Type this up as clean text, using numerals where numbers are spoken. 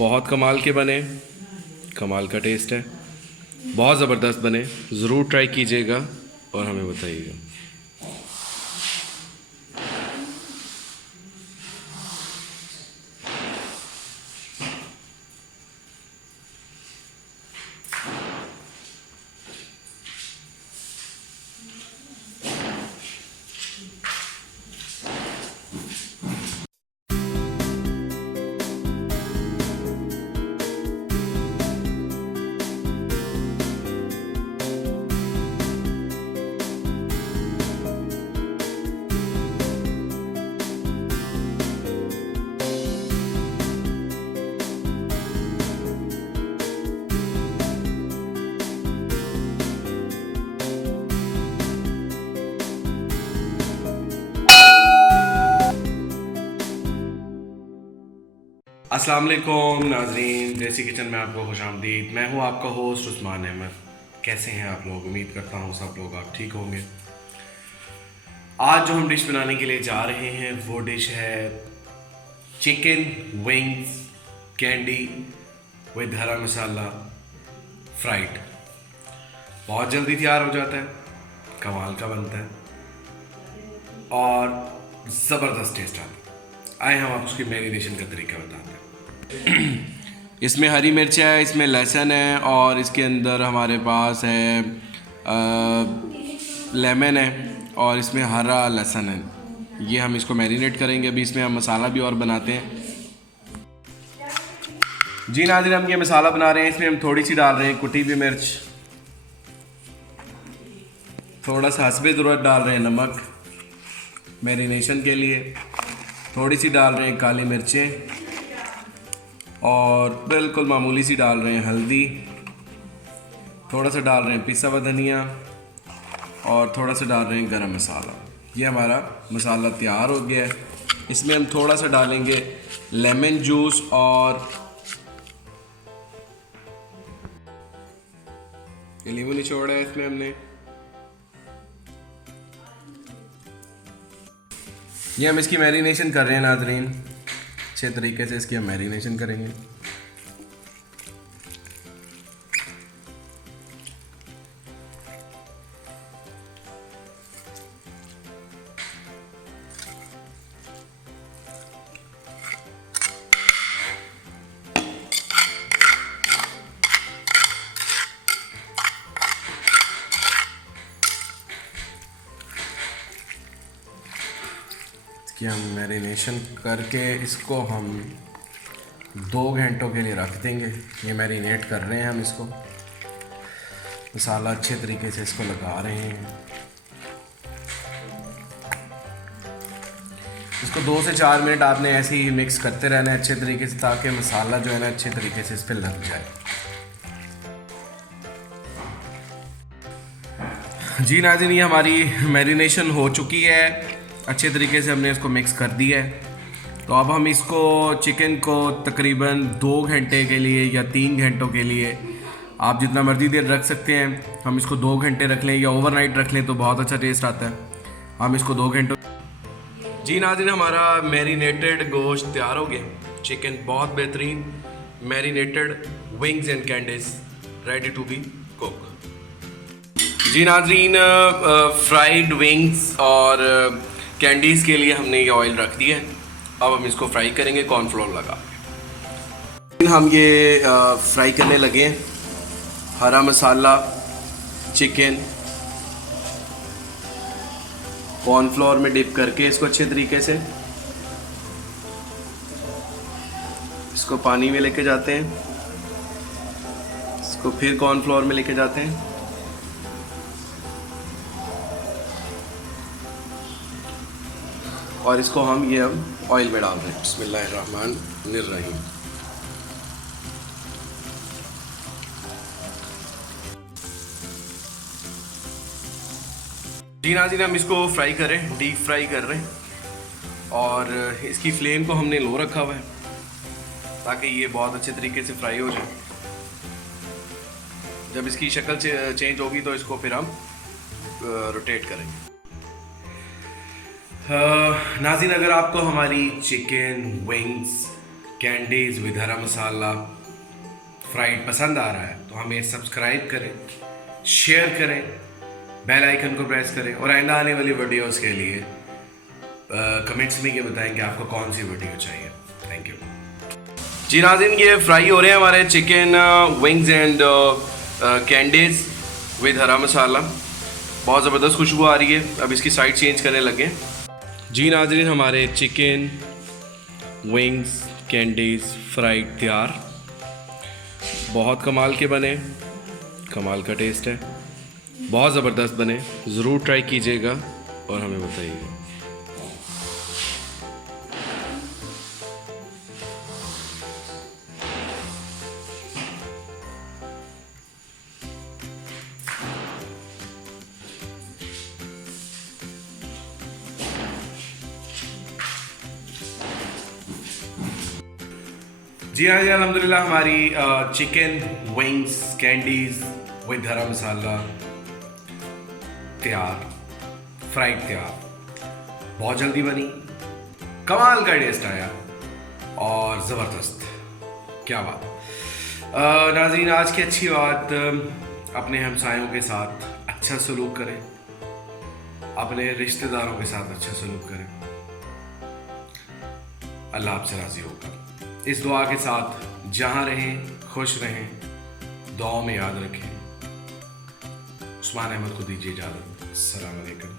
बहुत कमाल के बने, कमाल का टेस्ट है, बहुत ज़बरदस्त बने। ज़रूर ट्राई कीजिएगा और हमें बताइएगा। अस्सलाम वालेकुम नाज़रीन, देसी किचन में आपको खुशामदीद। मैं हूं आपका होस्ट उस्मान अहमद। कैसे हैं आप लोग? उम्मीद करता हूं सब लोग आप ठीक होंगे। आज जो हम डिश बनाने के लिए जा रहे हैं वो डिश है चिकन विंग्स कैंडी विद हरा मसाला फ्राइड। बहुत जल्दी तैयार हो जाता है, कमाल का बनता है और ज़बरदस्त टेस्ट आता है। आए हम आप उसकी मैरिनेशन का तरीका बताते हैं। इसमें हरी मिर्च है, इसमें लहसुन है और इसके अंदर हमारे पास है लेमन है और इसमें हरा लहसुन है। ये हम इसको मैरिनेट करेंगे। अभी इसमें हम मसाला भी और बनाते हैं। जी नाज़रीन, हम ये मसाला बना रहे हैं। इसमें हम थोड़ी सी डाल रहे हैं कुटी हुई मिर्च, थोड़ा सा हस्बे ज़रूरत डाल रहे हैं नमक मैरिनेशन के लिए, थोड़ी सी डाल रहे हैं काली मिर्चें और बिल्कुल मामूली सी डाल रहे हैं हल्दी, थोड़ा सा डाल रहे हैं पिसा हुआ धनिया और थोड़ा सा डाल रहे हैं गरम मसाला। ये हमारा मसाला तैयार हो गया है। इसमें हम थोड़ा सा डालेंगे लेमन जूस और नींबू निचोड़ा है इसमें हमने। ये हम इसकी मैरिनेशन कर रहे हैं नाज़रीन, अच्छे तरीके से इसकी हम मैरिनेशन करेंगे। कि हम मैरिनेशन करके इसको हम 2 घंटों के लिए रख देंगे। ये मैरिनेट कर रहे हैं हम इसको, मसाला अच्छे तरीके से इसको लगा रहे हैं। इसको 2 से 4 मिनट आपने ऐसे ही मिक्स करते रहना है अच्छे तरीके से, ताकि मसाला जो है ना अच्छे तरीके से इस पर लग जाए। जी नाज़रीन, ये हमारी मैरिनेशन हो चुकी है, अच्छे तरीके से हमने इसको मिक्स कर दिया है। तो अब हम इसको चिकन को तकरीबन 2 घंटे के लिए या 3 घंटों के लिए, आप जितना मर्जी देर रख सकते हैं। हम इसको 2 घंटे रख लें या ओवरनाइट रख लें तो बहुत अच्छा टेस्ट आता है। हम इसको 2 घंटों। जी नाज़रीन, हमारा मैरिनेटेड गोश्त तैयार हो गया। चिकन बहुत बेहतरीन marinated wings and candies ready to be cook. जी नाज़रीन, फ्राइड विंग्स और कैंडीज़ के लिए हमने ये ऑयल रख दिया है। अब हम इसको फ्राई करेंगे कॉर्नफ्लोर लगा के। हम ये फ्राई करने लगे हैं। हरा मसाला, चिकन कॉर्नफ्लोर में डिप करके इसको अच्छे तरीके से इसको पानी में लेके जाते हैं, इसको फिर कॉर्नफ्लोर में लेके जाते हैं और इसको हम ये अब ऑयल में डाल रहे हैं। बिस्मिल्लाहिर्रहमानिर्रहीम। जी नाज़रीन, हम इसको फ्राई कर रहे हैं, डीप फ्राई कर रहे हैं और इसकी फ्लेम को हमने लो रखा हुआ है ताकि ये बहुत अच्छे तरीके से फ्राई हो जाए। जब इसकी शक्ल चेंज होगी तो इसको फिर हम रोटेट करेंगे। नाज़रीन, अगर आपको हमारी चिकन विंग्स कैंडीज विद हरा मसाला फ्राइड पसंद आ रहा है तो हमें सब्सक्राइब करें, शेयर करें, बेल आइकन को प्रेस करें और आइंदा आने वाली वीडियोस के लिए कमेंट्स में ये बताएं कि आपको कौन सी वीडियो चाहिए। थैंक यू जी नाज़रीन, ये फ्राई हो रहे हैं हमारे chicken wings and candies with हरा मसाला। बहुत ज़बरदस्त खुशबू आ रही है। अब इसकी साइड चेंज करने लगे। जी नाज़रीन, हमारे चिकन विंग्स कैंडीज फ्राइड तैयार। बहुत कमाल के बने, कमाल का टेस्ट है, बहुत ज़बरदस्त बने। ज़रूर ट्राई कीजिएगा और हमें बताइएगा। जी हाँ जी, अल्हम्दुलिल्लाह हमारी चिकन विंग्स कैंडीज विद हरा मसाला तैयार, फ्राइड तैयार। बहुत जल्दी बनी, कमाल का टेस्ट आया और ज़बरदस्त, क्या बात। नाज़रीन, आज की अच्छी बात, अपने हमसायों के साथ अच्छा सलूक करें, अपने रिश्तेदारों के साथ अच्छा सलूक करें। अल्लाह आपसे राज़ी होगा। इस दुआ के साथ जहाँ रहें खुश रहें, दुआओं में याद रखें। उस्मान अहमद को दीजिए इजाज़त। अस्सलाम वालेकुम।